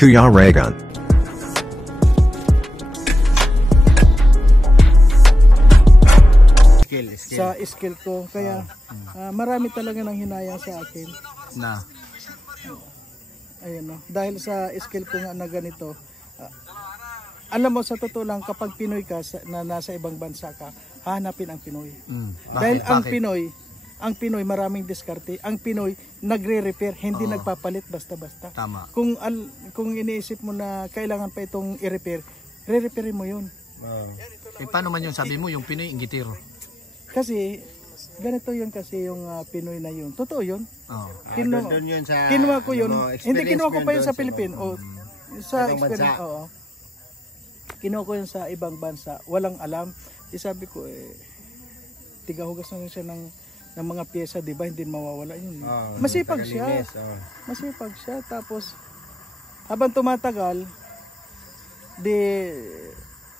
Kuya Raygun. Sa skill ko, kaya marami talaga nang hinayang sa akin Na. ayun, no? Dahil sa skill ko nga na ganito, alam mo sa totoo lang kapag Pinoy ka na nasa ibang bansa ka, hahanapin ang Pinoy. Dahil ang Pinoy maraming diskarte. Ang Pinoy nagre-repair, hindi nagpapalit basta-basta. Tama. Kung iniisip mo na kailangan pa itong i-repair, re-repairin mo 'yun. Eh paano man yung sabi mo, yung Pinoy inggitero? Kasi ganito 'yun kasi yung Pinoy na 'yun. Totoo 'yun. Doon yun sa Kinuha ko 'yun. Hindi kinuha ko pa 'yun sa doon Philippines. Sa experience, oo. Kinuha ko 'yun sa ibang bansa. Walang alam. Sabi ko tigahugas na siya ng mga pyesa, 'di ba? Hindi mawawala 'yun. Masipag siya. Masipag siya. Tapos habang tumatagal,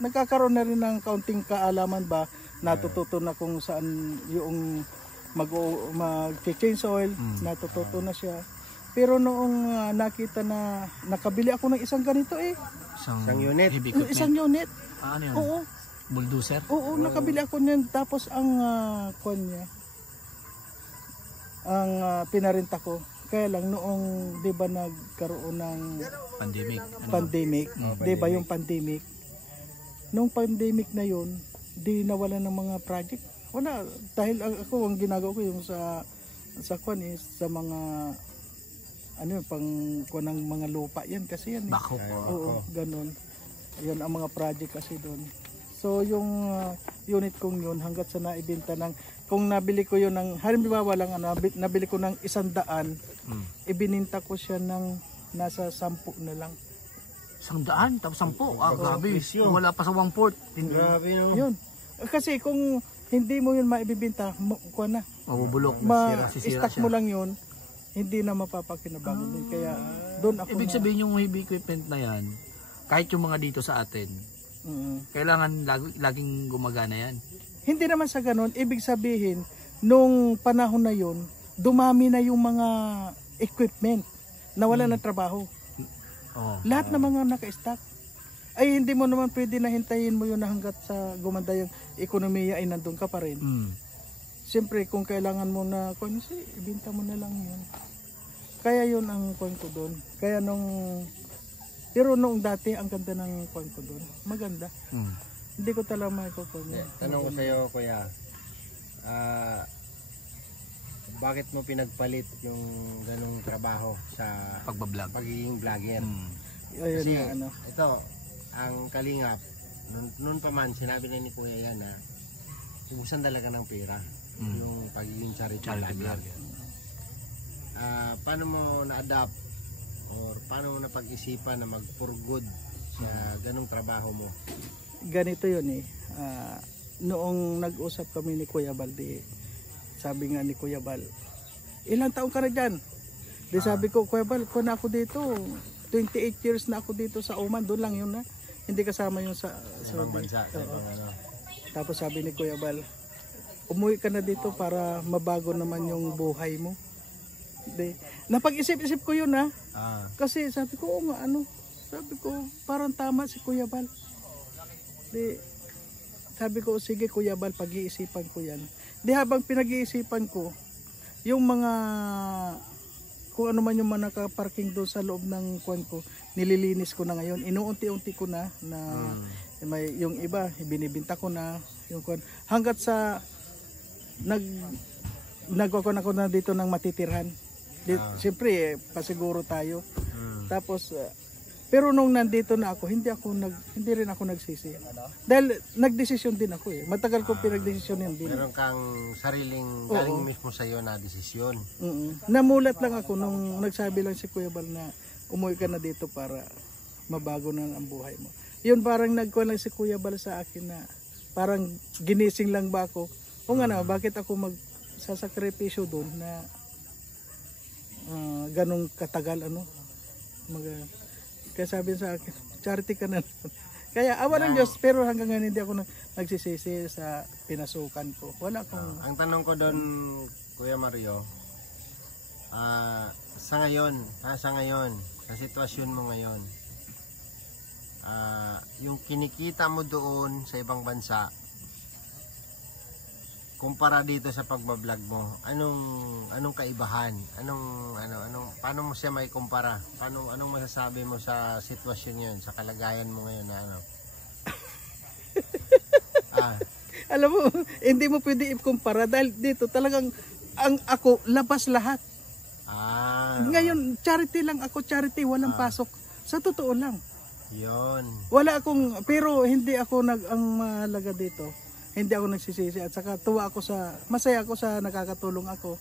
nagkakaroon na rin ng kaunting kaalaman ba, natututo na kung saan yung mag-change oil, natututo na siya. Pero noong nakita na nakabili ako ng isang ganito Isang unit. Heavy equipment. Isang unit. Ano yun? Oo. Bulldozer? Oo, nakabili ako niyan. Tapos ang kwan niya, ang pinarinta ko. Kaya lang noong 'di ba nagkaroon ng pandemic, 'di ba yung pandemic? Nung pandemic na 'yon, di nawala ng mga project. Wala dahil ako ang ginagawa ko yung sa kwan sa mga ano pang kuan ng mga lupa yan kasi yan. Bako. Oo, ganun. Yan ang mga project kasi doon. So yung unit kong yun hanggat sa naibenta ng kung nabili ko yun ng halimbawa lang nabili ko ng 100, ibininta ko siya ng nasa 10 na lang. 100 tapos 10. Grabe. Wala pa sa 1/4. Grabe no. Yun. Kasi kung hindi mo yun maibibenta, kuha na. Mabubulok. Stock mo lang yun, hindi na mapapakinabangan din. Kaya doon ako. Ibig sabihin yung heavy equipment na yan, kahit yung mga dito sa atin, kailangan laging gumagana yan. Hindi naman sa ganun. Ibig sabihin, nung panahon na yun, dumami na yung mga equipment na wala ng trabaho. Lahat ng mga naka-stock. Ay hindi mo naman pwede na hintayin mo yun na hanggat sa gumanda yung ekonomiya ay nandun ka pa rin. Siyempre kung kailangan mo na ibenta mo na lang yun. Kaya yun ang kwan ko doon. Kaya pero noong dati ang ganda ng kwan ko doon. Maganda. Hindi ko talaga maikukunin. Tanong ko sa iyo, kuya. Bakit mo pinagpalit yung ganung trabaho sa pagbablog, pagiging vlogger? Ayun Kasi na, ito, ang Kalingap, noon pa man sinabi na ni kuya yan na ubusan talaga ng pera yung pagiging charity vlogger. Paano mo na-adapt or paano mo napag-isipan na mag-for good sa ganung trabaho mo? Ganito yun noong nag-usap kami ni Kuya Bal, sabi nga ni Kuya Bal, ilang taon ka na dyan? Sabi ko, Kuya Bal, kung ako dito 28 years na ako dito sa Oman, doon lang yun hindi kasama yung sa bansa. Tapos sabi ni Kuya Bal, umuwi ka na dito para mabago naman yung buhay mo. Napag-isip-isip ko yun kasi sabi ko, sabi ko parang tama si Kuya Bal. Sabi ko, sige Kuya Bal, pag-iisipan ko yan. Habang pinag-iisipan ko, yung mga kung ano man yung mga nakaparking doon sa loob ng kwan ko, nililinis ko na ngayon. Inuunti-unti ko na may yung iba, binibinta ko na yung kwan. Hanggat sa nagwakon ako na dito ng matitirhan. Siyempre, pasiguro tayo. Tapos pero nung nandito na ako, hindi rin ako nagsisi. Dahil nagdesisyon din ako Matagal ko pinagdesisyon yan din. Meron kang sariling galing mismo sa iyo na desisyon. Namulat lang ako nung nagsabi lang si Kuya Bal na umuwi ka na dito para mabago na ang buhay mo. Yun parang nagkuha lang si Kuya Bal sa akin na parang ginising lang ba ako. O nga na, bakit ako magsasakripisyo doon na ganong katagal kaya sabi sa akin, charity ka na. Kaya awa ng Diyos, pero hanggang ngayon hindi ako nagsisisi sa pinasukan ko. Wala akong... Ang tanong ko doon, Kuya Mario, sa ngayon, sa sitwasyon mo ngayon, yung kinikita mo doon sa ibang bansa, kumpara dito sa pagbablog mo, anong kaibahan? Paano mo siya may kumpara? Anong masasabi mo sa sitwasyon 'yon, sa kalagayan mo ngayon na ano? Alam mo, hindi mo pwede ikumpara dahil dito talagang ako labas lahat. Ngayon charity lang ako, charity, walang pasok. Sa totoo lang. 'Yon. Wala akong, pero hindi ako ang mahalaga dito. Hindi ako nagsisisi at saka masaya ako sa nakakatulong ako.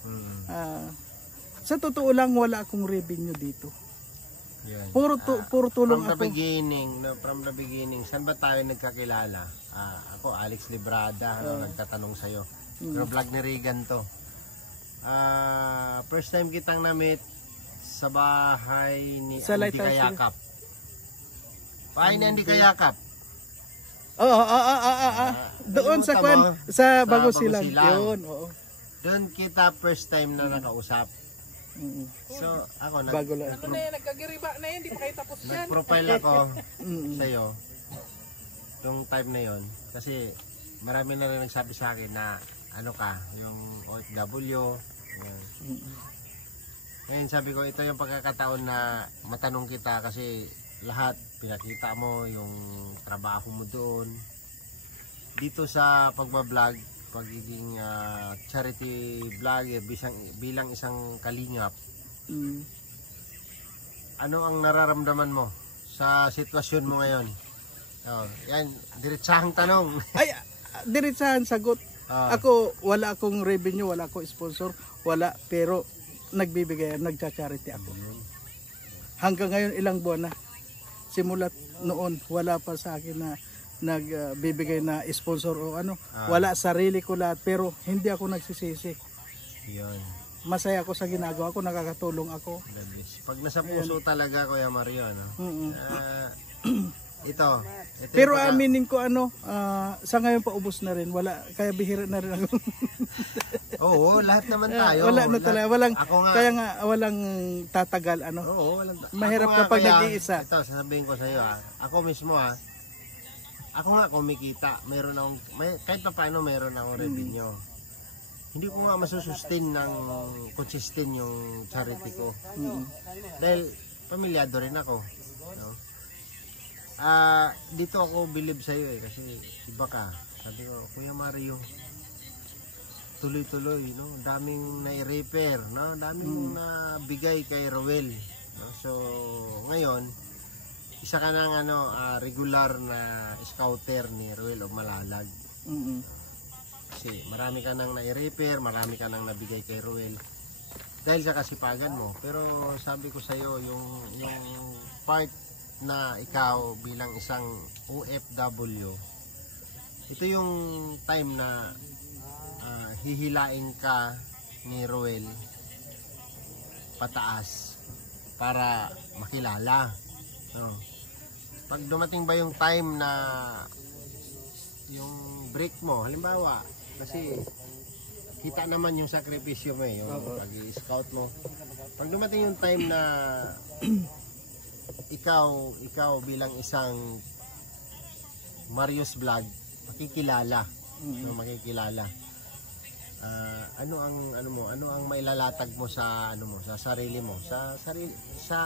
Sa totoo lang wala akong revenue dito. Yan. Puro tulong from ako. From the beginning, saan ba tayo nagkakilala? Ako, Alex Librada, nagtatanong sa'yo. Pero vlog ni Regan to. First time kitang na-meet sa bahay ni Sa Andy Kayakap. Bahay ni Andy Kayakap. Doon sa Bago Silang. Yun, oo. Doon kita first time na nakausap. So, ako bago lang. Nagkagiriba na yan, di pa kayo tapos yan. Nag-profile ako sa'yo yung time na yon kasi marami na rin nagsabi sa akin na ano ka, yung OFW. Ngayon sabi ko, ito yung pagkakataon na matanong kita kasi lahat pinakita mo yung trabaho mo doon dito sa pagbablog, pagiging charity vlogger bilang isang kalingap. Ano ang nararamdaman mo sa sitwasyon mo ngayon? Yan, diretsahang tanong. Ay, diretsahan sagot. Ako, wala akong revenue, wala akong sponsor, wala, pero nagcha-charity ako. Hanggang ngayon ilang buwan na. Simulat noon, wala pa sa akin na nagbibigay na sponsor o ano. Wala, sarili ko lahat, pero hindi ako nagsisisi. Yun. Masaya ako sa ginagawa ko, nakakatulong ako. Pag nasa puso talaga, Kuya Mario, no? Ito pero aminin ko sa ngayon pa ubos na rin, wala, kaya bihira na rin ako. Oo, lahat naman tayo. Wala na talaga, kaya nga walang tatagal Oo, mahirap kapag nag-iisa. Ito, sasabihin ko sa iyo ako mismo ako nga kumikita, kahit pa paano meron akong revenue. Hindi ko nga masusustain ng consistent yung charity ko. Dahil pamilyado rin ako, no? Dito ako believe sa iyo kasi iba ka. Sabi ko, Kuya Mario, tuloy-tuloy, no? Daming nai-repair, no? Daming nabigay kay Roel, no? So ngayon, isa ka ng regular na scouter ni Roel of Malalag. Kasi marami ka nang nai-repair, marami ka nang nabigay kay Roel dahil sa kasipagan mo. Pero sabi ko sa iyo, yung part na ikaw bilang isang OFW, ito yung time na hihilain ka ni Roel pataas para makilala. Pag dumating ba yung time na yung break mo, halimbawa, kasi kita naman yung sakripisyo mo yung pag-i-scout mo. Pag dumating yung time na ikaw bilang isang Mario's Vlog, makikilala. Makikilala. Ano ang mailalatag mo sa sa sarili mo, sa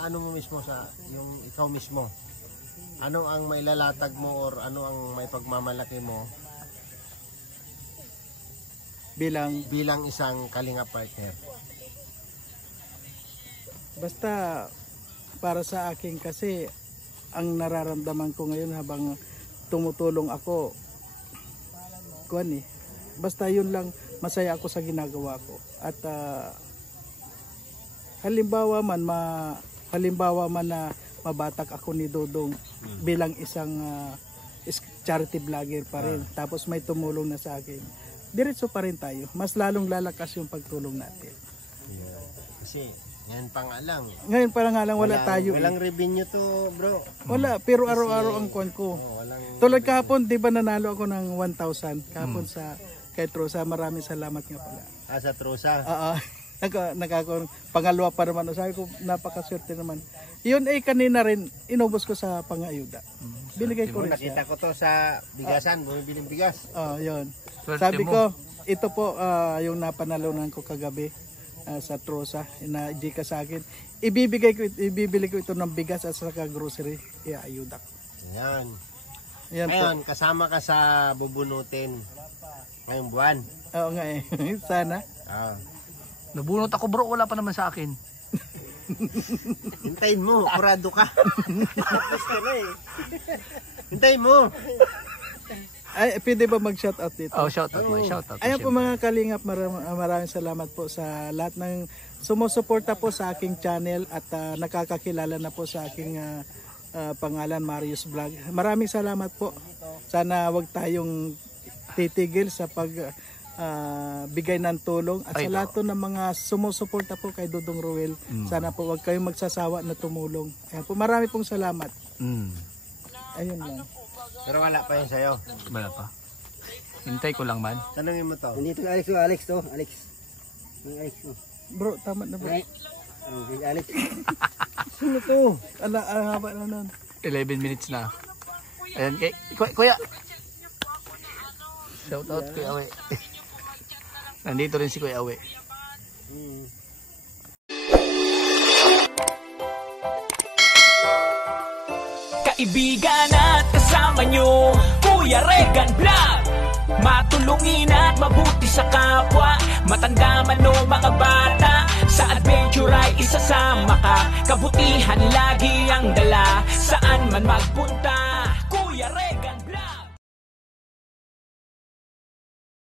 ano mo mismo, sa yung ikaw mismo. Ano ang mailalatag mo or ano ang maipagmamalaki mo bilang isang kalinga partner? Basta para sa akin kasi ang nararamdaman ko ngayon habang tumutulong ako, basta yun lang, masaya ako sa ginagawa ko. At halimbawa man na mabatak ako ni Dodong bilang isang charity vlogger pa rin, tapos may tumulong na sa akin, diretso pa rin tayo, mas lalong lalakas yung pagtulong natin. Kasi ngayon pa nga lang wala tayo. Walang revenue to, bro. Wala, pero araw-araw ang kuwan ko. Tulad kahapon, di ba nanalo ako ng 1,000 kahapon kay Trosa. Maraming salamat nga pala. Sa Trosa? Oo. Pangalawa pa naman. Sabi ko, napakaswerte naman. Yun ay kanina rin, inubos ko sa pangayuda. Binigay ko rin siya. Nakita ko to sa bigasan, bumibiling bigas. Yun. Swerte Sabi mo. ko, ito po yung napanalunan ko kagabi sa Trosa na di ka sa akin. Ibibili ko ito ng bigas at saka grocery. Iayuda ko. Ayan. Yan po. Ngayon, kasama ka sa bubunutin ngayong buwan. Oo nga eh. Sana. Ah. Nabunot ako bro, wala pa naman sa akin. Hintayin mo, kurado ka. Hintayin mo. Ay, pwede ba mag-shoutout dito? Oh, shoutout mo, shoutout. Ayan po mga kalingap, maraming salamat po sa lahat ng sumusuporta po sa aking channel at nakakakilala na po sa aking pangalan, Marius Vlog. Maraming salamat po. Sana wag tayong titigil sa bigay ng tulong at sa lahat po ng mga sumusuporta po kay Dudong Ruel. Sana po wag kayong magsasawa na tumulong. Ayan po, marami pong salamat. Ayun lang. Pero wala pa yun sa'yo. Wala pa. Hintay ko lang man. Tanungin mo to. Nandito Alex to, Alex to, Alex. Alex to. Bro, tama na bro. Alex. Sino to? Haba na nun. 11 minutes na. Ayan, kuya. Shoutout Kuya Awe. Nandito rin si Kuya Awe. Kaibigan at kasama nyo, Kuya Regan Vlog. Matulungin at mabuti sa kapwa, matanda man o mga bata. Sa adventure ay isasama ka, kabutihan lagi ang dala. Saan man magpunta, Kuya Regan.